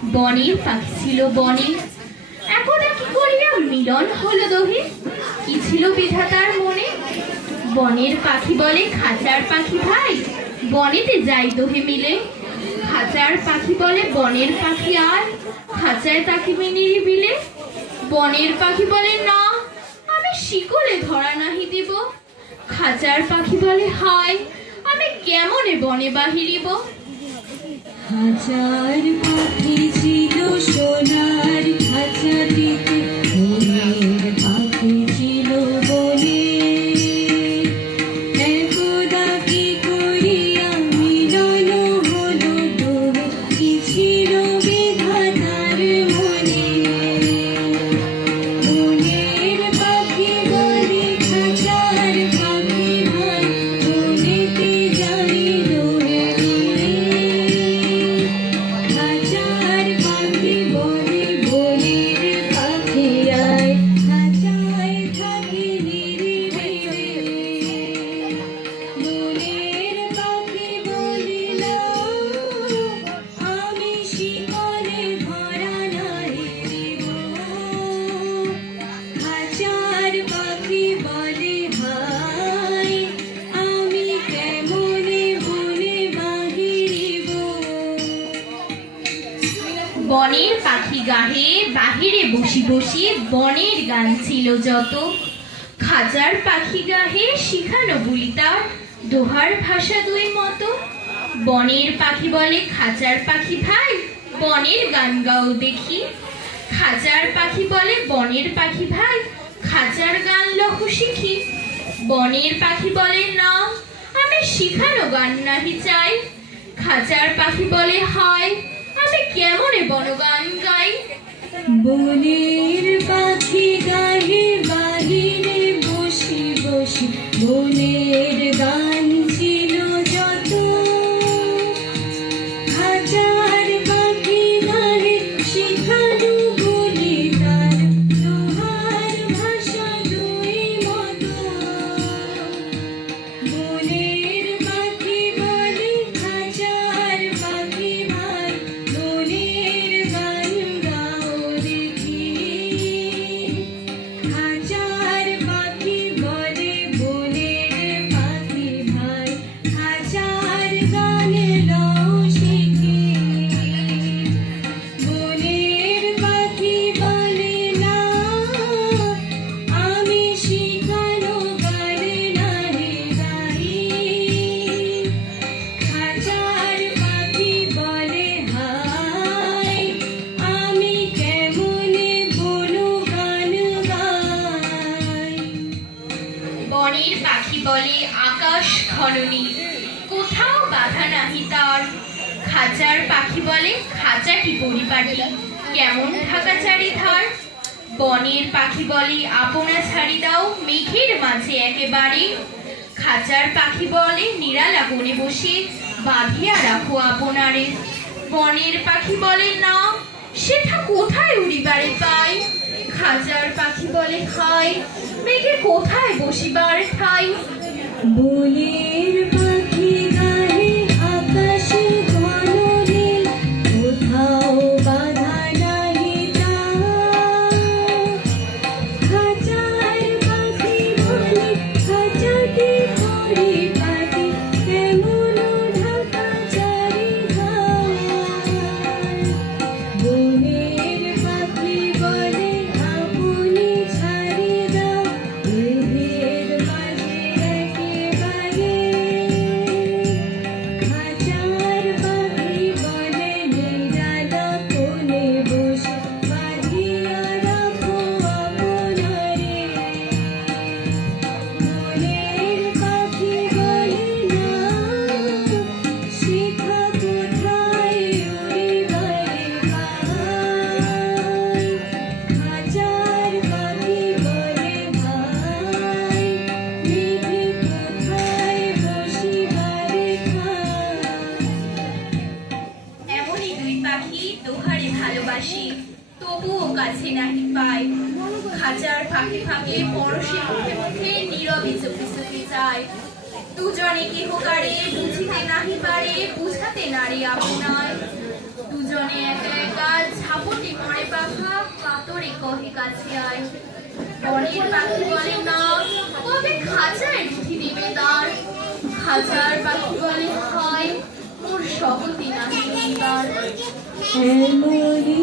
বনের পাখি ছিল বনে, এখন কি করিয়া মিলন হলো দোহে, কি ছিল বিধাতার মনে। বনের পাখি বলে খাঁচার পাখি ভাই, বনেতে যাই দোহে মিলে। খাঁচার পাখি বলে বনের পাখি আর, খাঁচায় থাকিবে নিরিবিলে। বনের পাখি বলে না, আমি শিকলে ধরা নাহি দিব। খাঁচার পাখি বলে হায়, আমি কেমনে বনে বাহিরিব। হাজার পাখি ছিল সোনার খাঁচাটিতে, মনের পাখি ছিল বনে। একদা কি করিয়া মিলন হলো দোহে, কি ছিল বিধাতার মনে। বনের পাখি বলে খাঁচার পাখি ভাই, বনেতে যাই দোহে মিলে। খাঁচার পাখি বলে বনের পাখি আয়, খাঁচায় থাকে নিরিবিলে। বনের পাখি বলে না, আমি শিকলে ধরা নাহি দিব। খাঁচার পাখি বলে হায়, আমি কেমনে বনে বাহিরিব। বনের পাখি গাহে বাহিরে বসি বসি, বনের গান ছিল যত। খাঁচার পাখি গাহে শিখানো বুলি তার, দোহার ভাষা দুই মতো। বনের পাখি বলে খাঁচার পাখি ভাই, বনের গান গাও দেখি। খাঁচার পাখি বলে বনের পাখি ভাই, খাঁচার গান লহ শিখি। বনের পাখি বলে না, আমি শিখানো গান নাহি চাই। খাঁচার পাখি বলে হায়, আমি কেমনে বনগান গাই। বনের পাখি গাহে বাহিরে বসি বসি, বনের গান ছিল যত। খাঁচার পাখি গাহে শিখানো বলি তার, দোহার ভাষা দুই মতো। বনের পাখি বলে খাঁচার পাখি ভাই, বনের গান গাও দেখি। খাঁচার পাখি বলে বনের পাখি ভাই, খাঁচার গান লও শিখি। বনের পাখি বলে না, আমি শিখানো গান নাহি গাই। খাঁচার পাখি বলে হায়, আমি কেমনে বনো গান গাই। বনের পাখি বলে আকাশ ঘন নীল, কোথাও বাধা নাহি তার। খাঁচার পাখি বলে খাঁচাটি পরিপাটি, কেমন ঢাকা চারিধার। বনের পাখি বলে আপনা ছাড়ি দাও, মেঘের মাঝে একেবারে। খাঁচার পাখি বলে নিরালা বনে বসে, বাঁধিয়া রাখো আপনারে। বনের পাখি বলে না, সেটা কোথায় উড়িবারে পাই। খাঁচার পাখি বলে হায়, মেঘে কোথায় বসিবার ঠাই। বনের পাখি গাহে আকাশে ঘন নীল, কোথাও বাধা নাহি তার। খাঁচার পাখি বলে খাঁচাটি পরিপাটি, কেমন ঢাকা চারিধার। বনের পাখি বলে আপনি ছাড়ি দাও, মেঘের মাঝে একেবারে। খাঁচার পাখি বলে নিরালা কোণে বসে, বাঁধিয়া রাখো আপনারে। বনের পাখি বলে না, শিখা কোথায় উড়িবারে পাই। খাঁচার পাখি বলে ভাই, মেঘে কোথায় বসিবারে খায়। এমনই দুই পাখি দোহারে ভালোবাসি, তবুও কাছে নাহি পাই। খাঁচার ফাঁকে ফাঁকে পরশে মুখে মুখে নীরবে চোখে চোখে যায়। দুজনে কেহ কারে বুঝিতে নাহি পারে, বুঝাতে নারে আপনায়। দুজনে একা একা বহে কাছে আয়। বনের পাখি বলে না, কবে খাঁচায় রুখি দিবে তার। খাঁচার পাখি বলে হয়, মোর সহতি নাহি তার। এমনি